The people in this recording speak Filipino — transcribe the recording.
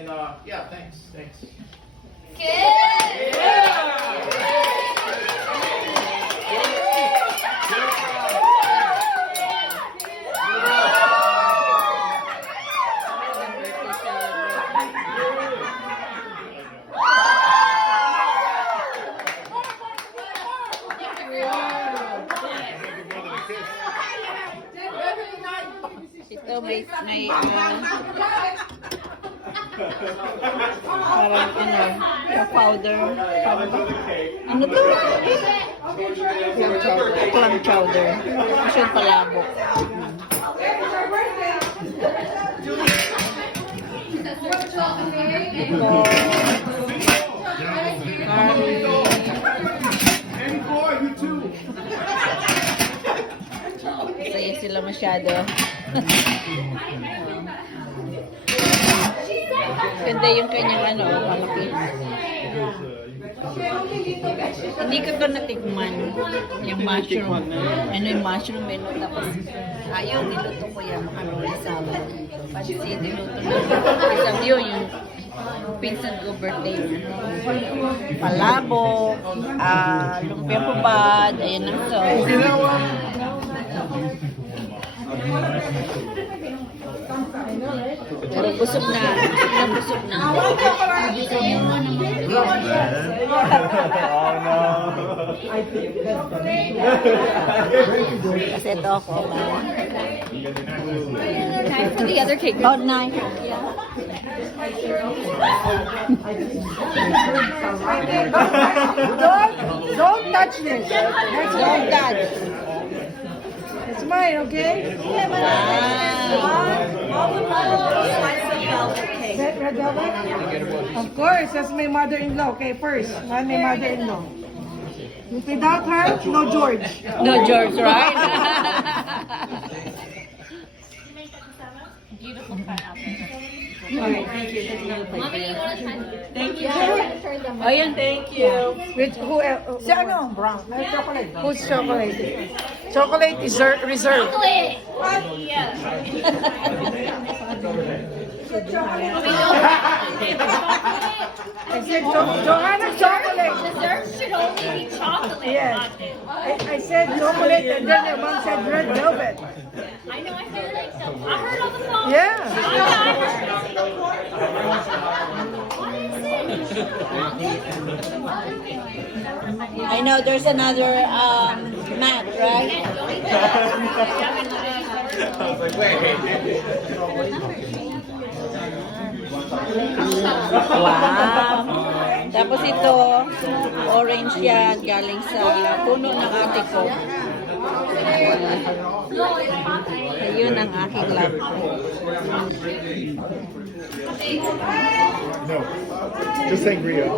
And yeah, thanks. Ito may parang powder. Ano to? Clam chowder. Masyad palabok. Saya sila masyado. Ganda yung kanyang malaki. Hindi ko ito natikman. Yung mushroom. Yung mushroom menu. Tapos ayaw niluto ko yan. Makaroli salad. Kasi niluto na. Isang yun yung pinsan ko birthday. Palabok. Lumpia pubad. Ayan ang sauce. Pero busog na. Busog na. Kasi ito ako. Time for the other cake. Oh, nice. Don't touch this. Don't touch. It's mine, okay? That red velvet? Of course, that's my mother-in-law. Okay, first, my mother-in-law. Without her, no George. No George, right? Beautiful pineapple. Alright, thank you. Mommy, you want to try? Thank you. Oh, yan, thank you. Which, who else? Si ano? Brown. Chocolate. Who's chocolate? Chocolate is reserved. Chocolate! Yes. I said Johanna's chocolate. Dessert should only be chocolate. Yes. I said chocolate and then your mom said red velvet. I know, I feel like so. I heard on the phone. Yeah. What is it? I know there's another mat, right? Wow! Tapos ito, orange yan, galing sa puno ng ate ko. Ayun ang aking love. No, just sangria.